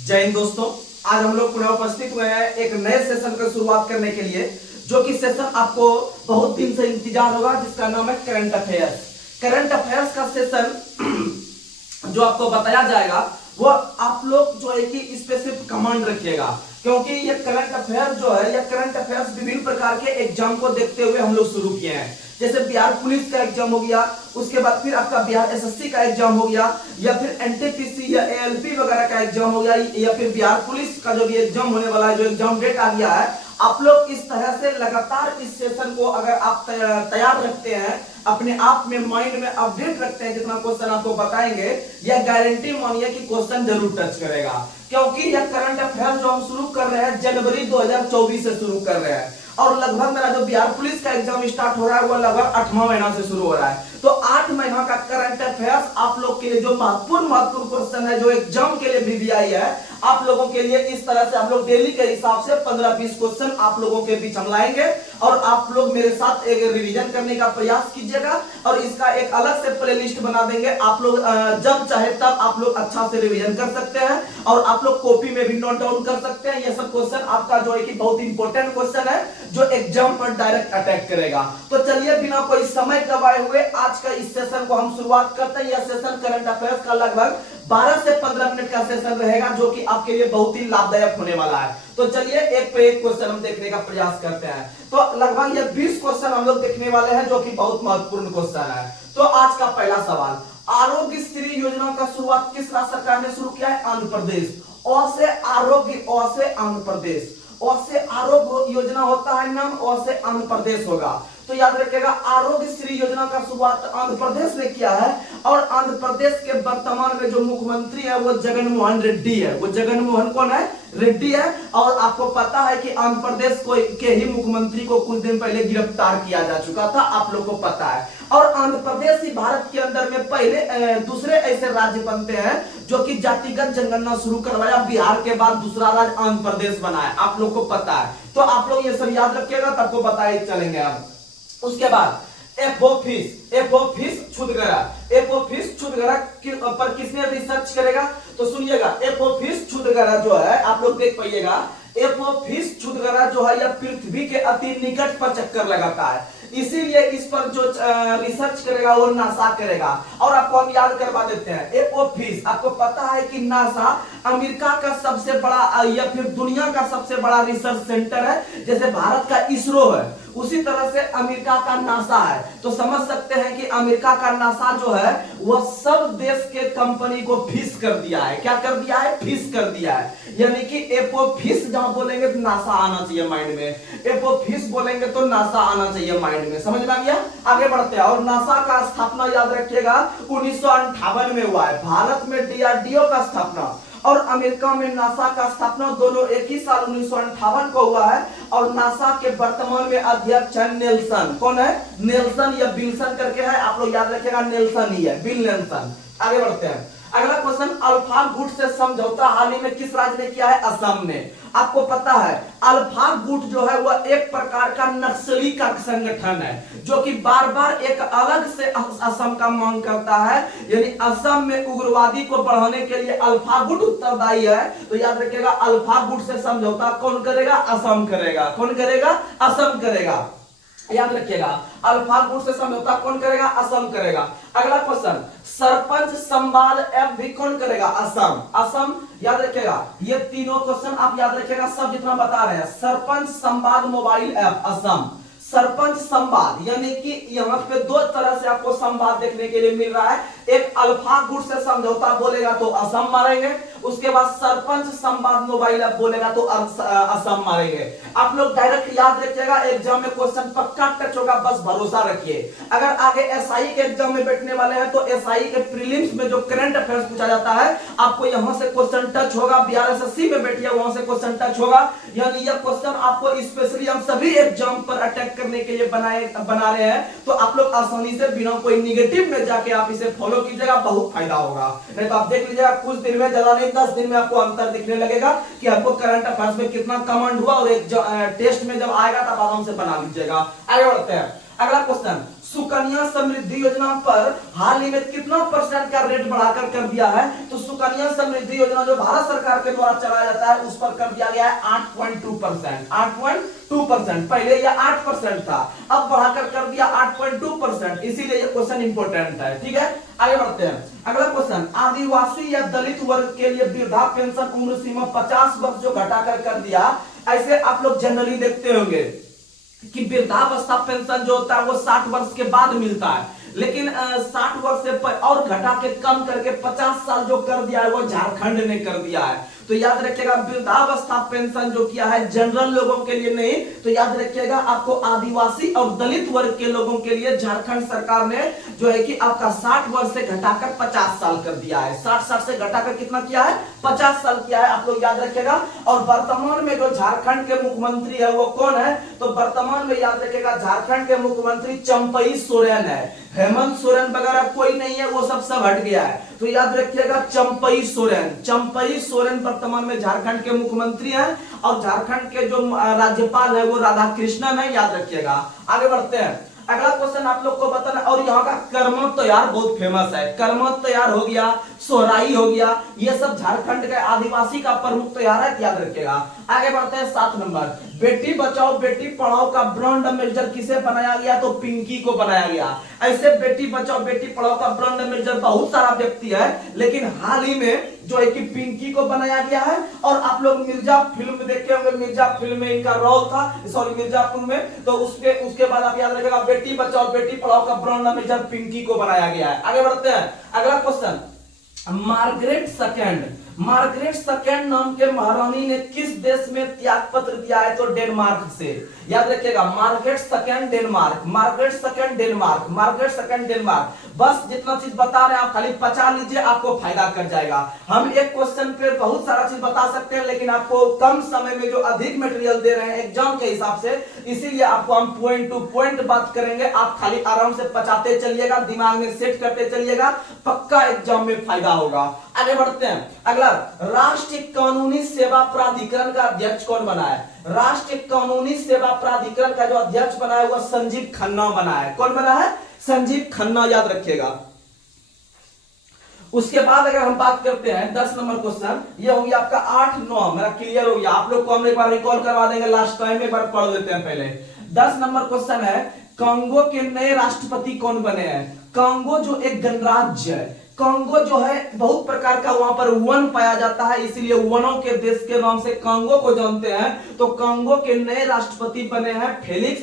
जय हिंद दोस्तों। आज हम लोग पुनः उपस्थित हुए हैं एक नए सेशन की शुरुआत करने के लिए, जो कि सेशन आपको बहुत दिन से इंतजार होगा, जिसका नाम है करंट अफेयर्स। करंट अफेयर्स का सेशन जो आपको बताया जाएगा वो आप लोग जो है कि इस पे सिर्फ कमांड रखिएगा, क्योंकि ये करंट अफेयर जो है, ये करंट अफेयर्स विभिन्न प्रकार के एग्जाम को देखते हुए हम लोग शुरू किए हैं। जैसे बिहार पुलिस का एग्जाम हो गया, उसके बाद फिर आपका बिहार एसएससी का एग्जाम हो गया, या फिर एनटीपीसी या एएलपी वगैरह का एग्जाम हो गया, या फिर बिहार पुलिस का जो भी एग्जाम होने वाला है, जो एग्जाम डेट आ गया है। आप लोग इस तरह से लगातार इस सेशन को अगर आप तैयार रखते हैं, अपने आप में माइंड में अपडेट रखते हैं, जितना क्वेश्चन आपको बताएंगे, यह गारंटी मानिए कि क्वेश्चन जरूर टच करेगा। क्योंकि यह करंट अफेयर जो हम शुरू कर रहे हैं जनवरी 2024 से शुरू कर रहे हैं, और लगभग मेरा जो बिहार पुलिस का एग्जाम स्टार्ट हो रहा है वो लगभग 8वां महीना से शुरू हो रहा है। तो 8 महीना का करंट अफेयर्स आप लोग के लिए जो महत्वपूर्ण क्वेश्चन है, जो एग्जाम के लिए वीवीआई है, आप लोगों के लिए इस तरह से हम लोग डेली के हिसाब से 15-20 क्वेश्चन आप लोगों के बीच हम लाएंगे, और आप लोग मेरे साथ एक रिवीजन करने का प्रयास कीजिएगा, और इसका एक अलग से प्लेलिस्ट बना देंगे। आप लोग जब चाहे तब आप लोग अच्छा से रिवीजन कर सकते हैं, और आप लोग कॉपी में भी नोट डाउन कर सकते हैं। ये सब क्वेश्चन आपका जो है कि बहुत इंपॉर्टेंट क्वेश्चन है, जो एग्जाम पर डायरेक्ट अटैक करेगा। तो चलिए बिना कोई समय गवाए हुए आज का इस सेशन को हम शुरुआत करते हैं। यह सेशन करंट अफेयर्स का लगभग 12 से 15 मिनट का सेशन रहेगा, जो कि आपके लिए बहुत ही लाभदायक होने वाला है। तो चलिए एक पे एक क्वेश्चन हम देखने का प्रयास करते हैं। तो लगभग ये 20 क्वेश्चन हम लोग देखने वाले हैं, जो कि बहुत महत्वपूर्ण क्वेश्चन है। तो आज का पहला सवाल, आरोग्य श्री योजना का शुरुआत किस राज्य सरकार ने शुरू किया है? आंध्र प्रदेश। और से आरोग्य, और से आंध्र प्रदेश, और से आरोग्य योजना होता है नाम, और से आंध्र प्रदेश होगा। तो याद रखिएगा, आरोग्य श्री योजना का शुरुआत आंध्र प्रदेश ने किया है, और आंध्र प्रदेश के वर्तमान में जो मुख्यमंत्री है वो जगन मोहन रेड्डी है। वो जगन मोहन कौन है? रेड्डी है। और आपको पता है कि आंध्र प्रदेश के ही मुख्यमंत्री को कुछ दिन पहले गिरफ्तार किया जा चुका था, आप लोग को पता है। और आंध्र प्रदेश ही भारत के अंदर में पहले दूसरे ऐसे राज्य बनते हैं जो कि जातिगत जनगणना शुरू करवाया। बिहार के बाद दूसरा राज्य आंध्र प्रदेश बना है, आप लोग को पता है। तो आप लोग ये सब याद रखिएगा, तब को बताए चलेंगे हम। उसके बाद एपोफिस क्षुद्रग्रह। एपोफिस क्षुद्रग्रह पर किसने रिसर्च करेगा? तो सुनिएगा, एपोफिस क्षुद्रग्रह जो है, आप लोग देख पाइएगा, एपोफिस क्षुद्रग्रह जो है यह पृथ्वी के अति निकट पर चक्कर लगाता है, इसीलिए इस पर जो रिसर्च करेगा वो नासा करेगा। और आपको हम याद करवा देते हैं, एपोफिस, आपको पता है कि नासा अमेरिका का सबसे बड़ा या फिर दुनिया का सबसे बड़ा रिसर्च सेंटर है। जैसे भारत का इसरो है, उसी तरह से अमेरिका का नासा है। तो समझ सकते हैं कि अमेरिका का नासा जो है वह सब देश के कंपनी को फीस कर दिया है। क्या कर दिया है? फीस कर दिया है। यानी कि एपोफिस जहां बोलेंगे तो नासा आना चाहिए माइंड में, एपोफिस बोलेंगे तो नासा आना चाहिए माइंड में। समझ में आ गया? आगे बढ़ते हैं। और नासा का स्थापना याद रखिएगा 1958 में हुआ है। भारत में डीआरडीओ का स्थापना और अमेरिका में नासा का स्थापना दोनों एक ही साल 1958 को हुआ है। और नासा के वर्तमान में अध्यक्ष है नेल्सन। कौन है? नेल्सन या बिल्सन करके है, आप लोग याद रखिएगा, नेल्सन ही है, बिल नेल्सन। आगे बढ़ते हैं। अगला क्वेश्चन, अल्फा गुट से समझौता हाल ही में किस राज्य ने किया है? असम ने। आपको पता है अल्फा गुट जो है वह एक प्रकार का नक्सली का संगठन है, जो कि बार बार एक अलग से असम का मांग करता है। यानी असम में उग्रवादी को बढ़ाने के लिए अल्फा गुट उत्तरदायी है। तो याद रखिएगा, अल्फा गुट से समझौता कौन करेगा? असम करेगा। कौन करेगा? असम करेगा। याद रखिएगा, अल्फा गुट से समझौता कौन करेगा? असम करेगा। अगला क्वेश्चन, सरपंच संवाद ऐप भी कौन करेगा? असम। असम, याद रखिएगा, ये तीनों क्वेश्चन आप याद रखिएगा, सब जितना बता रहे हैं। सरपंच संवाद मोबाइल ऐप, असम। सरपंच संवाद, यानी कि यहाँ पे दो तरह से आपको संवाद देखने के लिए मिल रहा है। एक अल्फा गुट से समझौता बोलेगा तो असम मारेंगे, उसके बाद सरपंच संवाद मोबाइल ऐप बोलेगा तो असम मारेंगे। आप लोग डायरेक्ट याद रखिएगा, एग्जाम में क्वेश्चन पक्का टच होगा, बस भरोसा रखिए। अगर आगे एसआई के एग्जाम में बैठने वाले हैं तो एसआई के प्रीलिम्स में जो करंट अफेयर्स पूछा जाता है, आपको यहां से क्वेश्चन टच होगा। बिहार एसएससी में बैठिए, वहां से क्वेश्चन टच होगा। यानी यह क्वेश्चन आपको स्पेशली हम सभी एग्जाम पर अटैक करने के लिए बना रहे हैं। तो आप लोग आसानी से बिना कोई निगेटिव में जाके आप इसे फॉलो कीजिएगा, बहुत फायदा होगा। नहीं तो आप देख लीजिएगा, कुछ दिन में, ज्यादा नहीं 10 दिन में आपको अंतर दिखने लगेगा कि आपको करंट अफेयर्स में कितना कमांड हुआ, और एक टेस्ट में जब आएगा तब आराम से बना लीजिएगा। आगे बढ़ते हैं। अगला क्वेश्चन, सुकन्या समृद्धि योजना पर हाल ही में कितना परसेंट का रेट बढ़ाकर कर दिया है? तो सुकन्या समृद्धि योजना जो भारत सरकार के द्वारा चलाया जाता है उस पर कर दिया गया है 8.2%। 8.2%, पहले यह 8% था, अब बढ़ाकर कर दिया 8.2%, इसीलिए यह क्वेश्चन इंपॉर्टेंट है। ठीक है, आगे बढ़ते हैं। अगला क्वेश्चन, आदिवासी या दलित वर्ग के लिए वृद्धा पेंशन उम्र सीमा 50 वर्ष जो घटाकर कर दिया। ऐसे आप लोग जनरली देखते होंगे कि वृद्धावस्था पेंशन जो होता है वो 60 वर्ष के बाद मिलता है, लेकिन 60 वर्ष से और घटा के कम करके 50 साल जो कर दिया है वो झारखंड ने कर दिया है। तो याद रखिएगा, वृद्धावस्था पेंशन जो किया है जनरल लोगों के लिए नहीं, तो याद रखिएगा आपको आदिवासी और दलित वर्ग के लोगों के लिए झारखंड सरकार ने जो है कि आपका 60 वर्ष से घटाकर 50 साल कर दिया है। 60 से घटाकर कितना किया है? 50 साल किया है, आप लोग याद रखिएगा। और वर्तमान में जो झारखंड के मुख्यमंत्री है वो कौन है? तो वर्तमान में याद रखिएगा झारखंड के मुख्यमंत्री चंपई सोरेन है। हेमंत सोरेन वगैरह कोई नहीं है, वो सब हट गया है। तो याद रखिएगा चंपई सोरेन वर्तमान में झारखंड के मुख्यमंत्री हैं, और झारखंड के जो राज्यपाल है वो राधाकृष्णन है, याद रखिएगा। आगे बढ़ते हैं। अगला क्वेश्चन आप लोग को बताना, और यहाँ का करमत त्योहार बहुत फेमस है। करमत त्योहार हो गया, सोहराई हो गया, ये सब झारखंड के आदिवासी का प्रमुख त्योहार है, याद रखिएगा। आगे बढ़ते हैं 7 नंबर, बेटी बचाओ बेटी पढ़ाओ का ब्रांड एम्बेसडर किसे बनाया गया? तो पिंकी को बनाया गया। ऐसे बेटी बचाओ बेटी पढ़ाओ का ब्रांड एम्बेसडर बहुत सारा व्यक्ति है, लेकिन हाल ही में जो है कि पिंकी को बनाया गया है। और आप लोग मिर्जा फिल्म देखे होंगे, मिर्जा फिल्म में इनका रोल था, सॉरी मिर्जा फिल्म में, तो उसके बाद आप याद रखिएगा बेटी बचाओ बेटी पढ़ाओ का ब्रांड एम्बेसडर पिंकी को बनाया गया है। आगे बढ़ते हैं। अगला क्वेश्चन, मार्गरेट सेकंड नाम के महारानी ने किस देश में त्याग पत्र दिया है? तो डेनमार्क से। याद रखिएगा, मार्गरेट सेकंड डेनमार्क। बस जितना चीज बता रहे हैं आप खाली पचा लीजिए, आपको फायदा कर जाएगा। हम एक क्वेश्चन पे बहुत सारा चीज बता सकते हैं, लेकिन आपको कम समय में जो अधिक मटेरियल दे रहे हैं एग्जाम के हिसाब से, इसीलिए आपको हम पॉइंट टू पॉइंट बात करेंगे। आप खाली आराम से पचाते चलिएगा, दिमाग में सेट करते चलिएगा, पक्का एग्जाम में फायदा होगा। आगे बढ़ते हैं। अगला, राष्ट्रीय कानूनी सेवा प्राधिकरण का अध्यक्ष कौन बना है? राष्ट्रीय कानूनी सेवा प्राधिकरण का जो अध्यक्ष बना है वह संजीव खन्ना बना है। कौन बना है? संजीव खन्ना, याद रखिएगा। उसके बाद अगर हम बात करते हैं 10 नंबर क्वेश्चन, ये हो गया आपका 8-9, मेरा क्लियर हो गया। आप लोग को हम एक बार रिकॉल करवा देंगे, लास्ट टाइम एक बार पढ़ लेते हैं पहले। 10 नंबर क्वेश्चन है, कांगो के नए राष्ट्रपति कौन बने हैं? कांगो जो एक गणराज्य है, कांगो जो है बहुत प्रकार का वहां पर वन पाया जाता है, इसीलिए वनों के देश के नाम से कांगो को जानते हैं। तो कांगो के नए राष्ट्रपति बने हैं फेलिक्स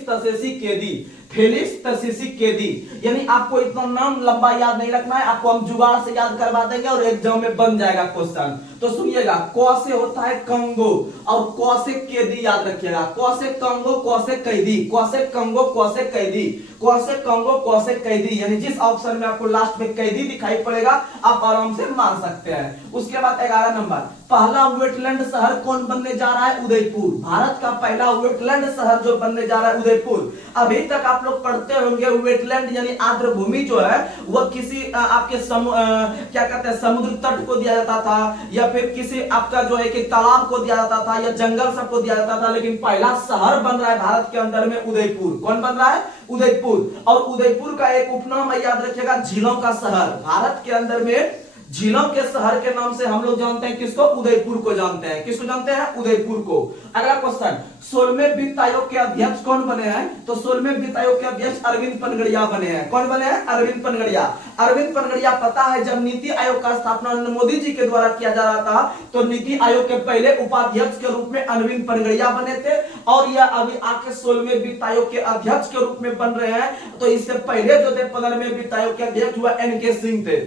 तसीसी केदी। यानी आपको इतना नाम लंबा याद नहीं रखना है, आपको हम जुगाड़ से याद करवा देंगे और एग्जाम में बन जाएगा क्वेश्चन। तो सुनिएगा, क से होता है कंगो और क से केदी, याद रखिएगा। क से कंगो, क से कैदी, क से कंगो, क से कैदी, क से कंगो, क से कैदी। यानी जिस ऑप्शन में आपको लास्ट में कैदी दिखाई पड़ेगा आप आराम से मान सकते हैं। उसके बाद 11 नंबर, पहला वेटलैंड शहर कौन बनने जा रहा है? उदयपुर। भारत का पहला वेटलैंड शहर जो बनने जा रहा है उदयपुर। अभी तक आप लोग पढ़ते होंगे वेटलैंड यानी आर्द्र भूमि जो है वह किसी आपके क्या कहते हैं समुद्र तट को दिया जाता था, या फिर किसी आपका जो है कि तालाब को दिया जाता था, या जंगल सबको दिया जाता था। लेकिन पहला शहर बन रहा है भारत के अंदर में उदयपुर। कौन बन रहा है? उदयपुर। और उदयपुर का एक उपनाम है, याद रखिएगा, झीलों का शहर। भारत के अंदर में झीलों के शहर के नाम से हम लोग जानते हैं किसको? उदयपुर को जानते हैं। किसको जानते हैं? उदयपुर को। अगला क्वेश्चन, 16वें वित्त आयोग के अध्यक्ष कौन बने हैं? तो 16वें वित्त आयोग के अध्यक्ष अरविंद पनगड़िया बने हैं। कौन बने हैं? अरविंद पनगड़िया। अरविंद पनगड़िया, पता है जब नीति आयोग का स्थापना नरेंद्र मोदी जी के द्वारा किया जा रहा था, तो नीति आयोग के पहले उपाध्यक्ष के रूप में अरविंद पनगड़िया बने थे, और यह अभी आके 16वें वित्त आयोग के अध्यक्ष के रूप में बन रहे हैं। तो इससे पहले जो थे 15वें वित्त आयोग के अध्यक्ष हुआ एनके सिंह थे।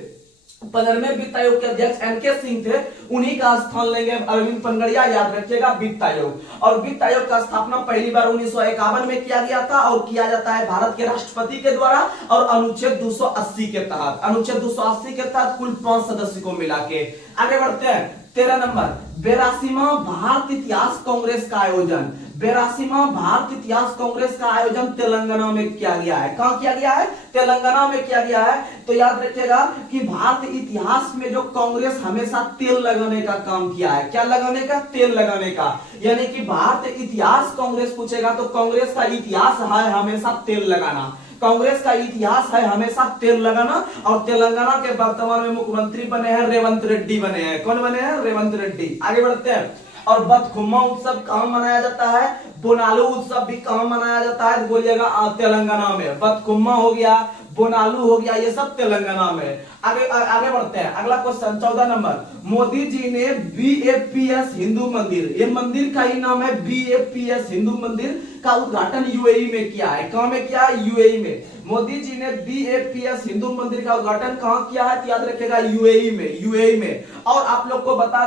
15वें वित्त आयोग के अध्यक्ष एनके सिंह थे, उन्हीं का स्थान लेंगे अरविंद पनगड़िया, याद रखिएगा, वित्त आयोग। और वित्त आयोग का स्थापना पहली बार 1951 में किया गया था, और किया जाता है भारत के राष्ट्रपति के द्वारा और अनुच्छेद 280 के तहत। अनुच्छेद 280 के तहत कुल 5 सदस्य को मिला के। आगे बढ़ते हैं 13 नंबर, 82वां भारत इतिहास कांग्रेस का आयोजन। 82वां भारत इतिहास कांग्रेस का आयोजन तेलंगाना में किया गया है। कहां किया गया है? तेलंगाना में किया गया है। तो याद रखिएगा कि भारत इतिहास में जो कांग्रेस हमेशा तेल लगाने का काम किया है। क्या लगाने का? तेल लगाने का। यानी कि भारत इतिहास कांग्रेस पूछेगा तो कांग्रेस का इतिहास है हमेशा तेल लगाना। कांग्रेस का इतिहास है हमेशा तेलंगाना, और तेलंगाना के वर्तमान में मुख्यमंत्री बने हैं रेवंत रेड्डी बने हैं। कौन बने हैं? रेवंत रेड्डी। आगे बढ़ते हैं। और बथकुम्मा उत्सव कहां मनाया जाता है? बोनालू उत्सव भी कहां मनाया जाता है? बोलिएगा तेलंगाना में। बथकुम्मा हो गया, बोनालू हो गया, ये सब तेलंगाना में। आगे बढ़ते हैं। अगला क्वेश्चन 14 नंबर। मोदी जी ने BAPS हिंदू मंदिर, ये मंदिर का ही नाम है BAPS हिंदू मंदिर का उद्घाटन यूएई में किया है। कहां में किया है? यूएई में। मोदी जी ने BAPS हिंदू मंदिर का उद्घाटन कहां किया है? याद रखिएगा यूएई में, यूएई में। और आप लोग को बता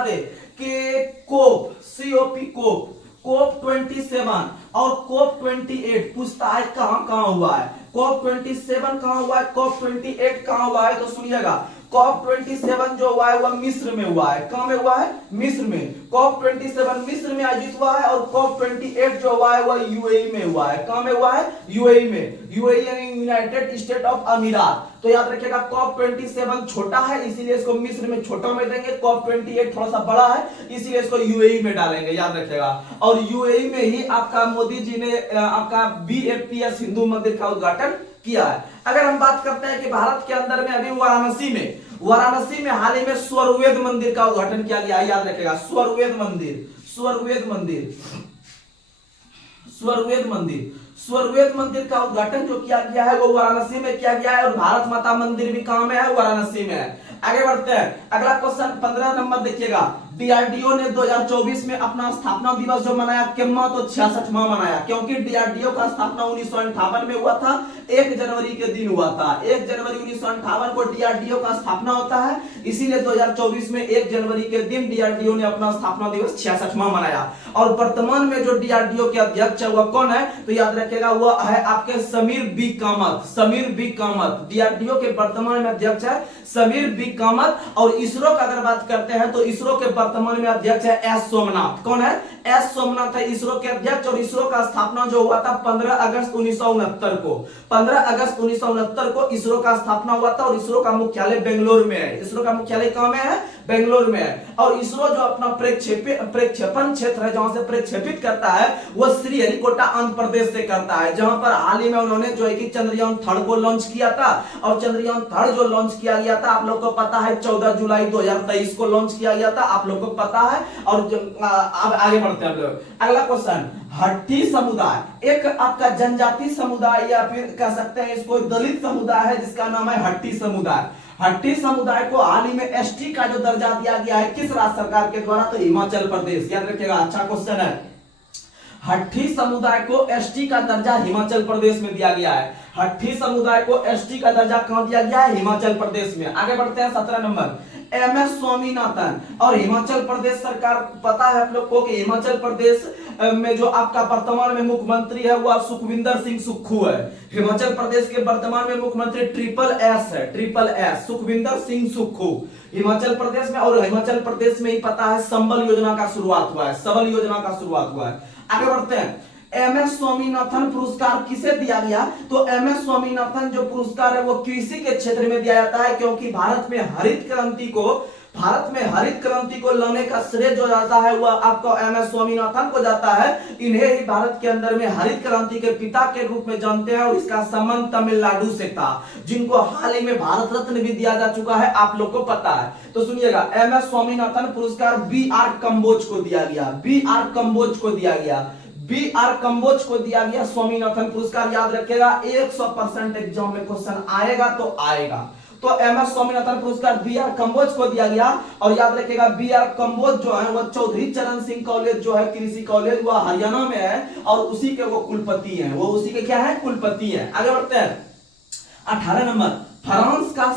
दे कि कोप 27 और कोप 28 पूछता है कहां हुआ है। कोप 27 कहां हुआ है, कोप 28 कहां हुआ है? तो सुनिएगा, कोप 27 जो हुआ है वह मिस्र में हुआ है। कहां में हुआ है? मिस्र में। कोप 27 मिस्र में आयोजित हुआ है, और कोप 28 जो हुआ है वह यूएई में हुआ है। कहां में हुआ है? यूएई में। यूएई यानी यूनाइटेड स्टेट ऑफ अमीरात। तो याद रखिएगा कोप 27 छोटा है, इसीलिए इसको मिस्र में छोटा में देंगे। कोप 28 थोड़ा सा बड़ा है, इसीलिए इसको यूएई में डालेंगे, याद रखिएगा। और यूएई में ही आपका मोदी जी ने आपका BAPS हिंदू मंदिर का उद्घाटन किया है। अगर हम बात करते हैं कि भारत के अंदर में अभी वाराणसी में हाल ही में स्वरवेद मंदिर का उद्घाटन किया गया है। याद रखिएगा स्वरवेद मंदिर का उद्घाटन जो किया गया है वो वाराणसी में किया गया है। और भारत माता मंदिर भी कहां में है? वाराणसी में है। आगे बढ़ते हैं। अगला क्वेश्चन 15 नंबर देखिएगा। डीआरडीओ ने 2024 में अपना स्थापना दिवस जो मनाया कितना? तो 66वां मनाया, क्योंकि डीआरडीओ का स्थापना 1958 में हुआ था, 1 जनवरी के दिन हुआ था। 1 जनवरी 1958 को डीआरडीओ का स्थापना होता है, इसीलिए 2024 में 1 जनवरी के दिन डीआरडीओ ने अपना स्थापना दिवस 66वां मनाया। और वर्तमान में जो डीआरडीओ के अध्यक्ष है वह कौन है? तो याद रखिएगा वो है आपके समीर बी कामत। डीआरडीओ के वर्तमान में अध्यक्ष है समीर बी कामत। और इसरो का अगर बात करते हैं तो इसरो के वर्तमान में अध्यक्ष है एस सोमनाथ। कौन है? एस सोमनाथ है इसरो के अध्यक्ष। और इसरो का स्थापना जो हुआ था 15 अगस्त 1969 को। 15 अगस्त 1969 को इसरो का स्थापना हुआ था, और इसरो का मुख्यालय बेंगलोर में है। इसरो का मुख्यालय कहां में है? बेंगलोर में है। और इसरो जो अपना प्रक्षेपण क्षेत्र है जहां से प्रक्षेपित करता है वह श्रीहरिकोटा आंध्र प्रदेश से करता है, जहां पर हाल ही में उन्होंने जो है कि चंद्रयान 3 को लॉन्च किया था। और चंद्रयान 3 जो लॉन्च किया गया था आप लोग को पता है 14 जुलाई 2023 को लॉन्च किया गया था, आप लोग को पता है। और अब आगे बढ़ते हैं हम लोग। अगला क्वेश्चन, हट्टी समुदाय एक आपका जनजाति समुदाय या फिर कह सकते हैं इसको दलित समुदाय है जिसका नाम है हट्टी समुदाय। हट्टी समुदाय को हाल ही में एसटी का जो दर्जा दिया गया है किस राज्य सरकार के द्वारा? तो हिमाचल प्रदेश। याद रखिएगा, अच्छा क्वेश्चन है। हट्टी समुदाय को एसटी का दर्जा हिमाचल प्रदेश में दिया गया है। हट्टी समुदाय को एसटी का दर्जा कहां दिया गया है? हिमाचल प्रदेश में। आगे बढ़ते हैं 17 नंबर। MS स्वामीनाथन और हिमाचल प्रदेश सरकार, पता है आप लोग को कि हिमाचल प्रदेश में जो आपका वर्तमान में मुख्यमंत्री है वह सुखविंदर सिंह सुक्खू है। हिमाचल प्रदेश के वर्तमान में मुख्यमंत्री ट्रिपल एस सुखविंदर सिंह सुक्खू हिमाचल प्रदेश में। और हिमाचल प्रदेश में ही पता है संबल योजना का शुरुआत हुआ है। आगे बढ़ते हैं। MS स्वामीनाथन पुरस्कार किसे दिया गया? तो MS स्वामीनाथन जो पुरस्कार है वो कृषि के क्षेत्र में दिया जाता है, क्योंकि भारत में हरित क्रांति को लाने का श्रेय जो जाता है वह आपको MS स्वामीनाथन को जाता है। इन्हें ही भारत के अंदर में हरित क्रांति के पिता के रूप में जानते हैं, और इसका संबंध तमिलनाडु से था, जिनको हाल ही में भारत रत्न भी दिया जा चुका है, आप लोग को पता है। तो सुनिएगा, MS स्वामीनाथन पुरस्कार BR कंबोज को दिया गया। स्वामीनाथन पुरस्कार याद रखिएगा, 100% एग्जाम में क्वेश्चन आएगा तो आएगा। तो MS स्वामीनाथन पुरस्कार BR कंबोज को दिया गया। और याद रखिएगा BR कंबोज जो है वो चौधरी चरण सिंह कॉलेज जो है कृषि कॉलेज वह हरियाणा में है, और उसी के वो कुलपति हैं। कुलपति हैं। आगे बढ़ते हैं 18 नंबर। फ्रांस का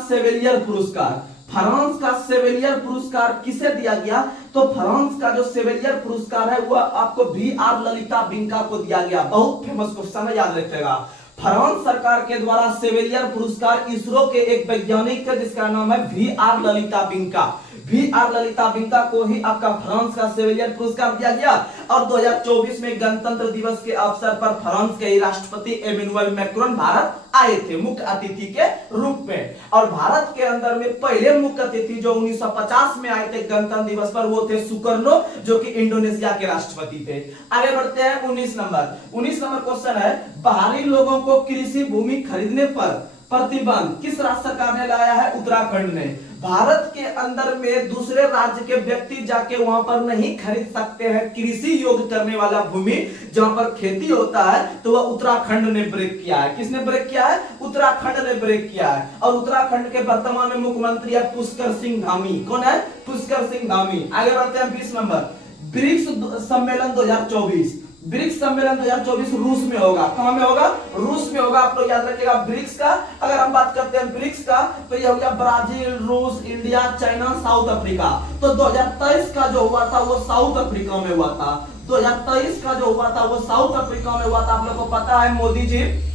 सेवेलियर पुरस्कार किसे दिया गया? तो फ्रांस का जो सेवेलियर पुरस्कार है वह आपको VR ललिता बिंका को दिया गया। बहुत फेमस क्वेश्चन है, याद रखिएगा। फ्रांस सरकार के द्वारा सेवेलियर पुरस्कार इसरो के एक वैज्ञानिक थे जिसका नाम है VR ललिता बिंका। VR ललिता बिंका को ही आपका फ्रांस का सेवेलियर पुरस्कार दिया गया। और 2024 में गणतंत्र दिवस के अवसर पर फ्रांस के राष्ट्रपति एमेनुअल मैक्रोन भारत आए थे मुख्य अतिथि के रूप में। और भारत के अंदर में पहले मुख्य अतिथि जो 1950 में आए थे गणतंत्र दिवस पर, वो थे सुकर्नो, जो कि इंडोनेशिया के राष्ट्रपति थे। आगे बढ़ते हैं 19 नंबर क्वेश्चन है, बाहरी लोगों को कृषि भूमि खरीदने पर प्रतिबंध किस राज्य सरकार ने लगाया है? उत्तराखंड ने। भारत के अंदर में दूसरे राज्य के व्यक्ति जाके वहां पर नहीं खरीद सकते हैं कृषि योग्य करने वाला भूमि जहां पर खेती होता है, तो वह उत्तराखंड ने ब्रेक किया है। किसने ब्रेक किया है? उत्तराखंड ने ब्रेक किया है। और उत्तराखंड के वर्तमान में मुख्यमंत्री है पुष्कर सिंह धामी। कौन है? पुष्कर सिंह धामी। आगे बढ़ते हैं 20 नंबर, ब्रिक्स सम्मेलन 2024। ब्रिक्स सम्मेलन 2024 रूस में होगा। कहां में होगा? रूस में होगा। आप लोग याद रखिएगा ब्रिक्स का, अगर हम बात करते हैं ब्रिक्स का, तो यह हो गया ब्राजील, रूस, इंडिया, चाइना, साउथ अफ्रीका। तो 2023 का जो हुआ था वो साउथ अफ्रीका में हुआ था। 2023 का जो हुआ था वो साउथ अफ्रीका में हुआ था। आप लोग को पता है मोदी जी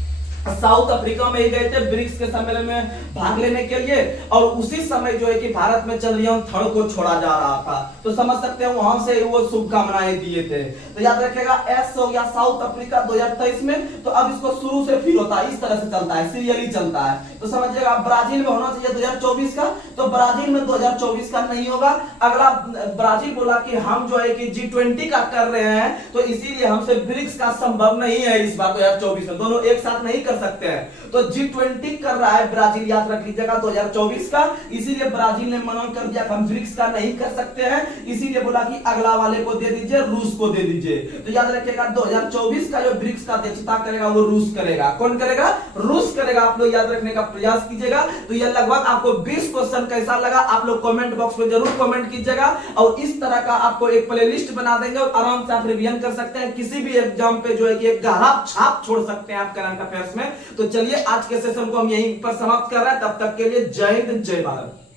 साउथ अफ्रीका में ही गए थे ब्रिक्स के सम्मेलन में भाग लेने के लिए। और उसी समय जो है कि भारत में चंद्रयान 3 को छोड़ा जा रहा था, तो समझ सकते हैं वहां से वो शुभकामनाएं दिए थे। तो याद रखिएगा एस हो गया साउथ अफ्रीका 2023 में। तो अब इसको शुरू से फिर होता है, इस तरह से चलता है, सीरियली चलता है। तो समझिएगा ब्राजील में होना चाहिए 2024 का, तो ब्राजील में 2024 का नहीं होगा। अगला ब्राजील बोला कि हम जो है कि G20 का कर रहे हैं, तो इसीलिए हमसे ब्रिक्स का संभव नहीं है इस बार 2024 में, दोनों एक साथ नहीं कर सकते हैं। तो G20 कर रहा है ब्राजील, याद रख लीजिएगा 2024 का, इसीलिए ब्राजील ने मना कर दिया कि हम ब्रिक्स का नहीं कर सकते हैं, इसीलिए बोला कि अगला वाले को दे दीजिए, रूस को दे दीजिए। तो याद रखिएगा 2024 का जो ब्रिक्स का अध्यक्षता करेगा वो रूस करेगा। कौन करेगा? रूस करेगा। आप लोग याद रखने का प्रयास कीजिएगा। तो यह लगभग आपको 20 क्वेश्चन कैसा लगा आप लोग कमेंट बॉक्स में जरूर कमेंट कीजिएगा। और इस तरह का आपको एक प्लेलिस्ट बना देंगे और आराम से आप रिवीजन कर सकते हैं, किसी भी एग्जाम पे जो है कि एक गहरा छाप छोड़ सकते हैं आप करंट अफेयर्स में। तो चलिए आज के सेशन को हम यहीं पर समाप्त कर रहे हैं। तब तक के लिए जय हिंद, जय भारत।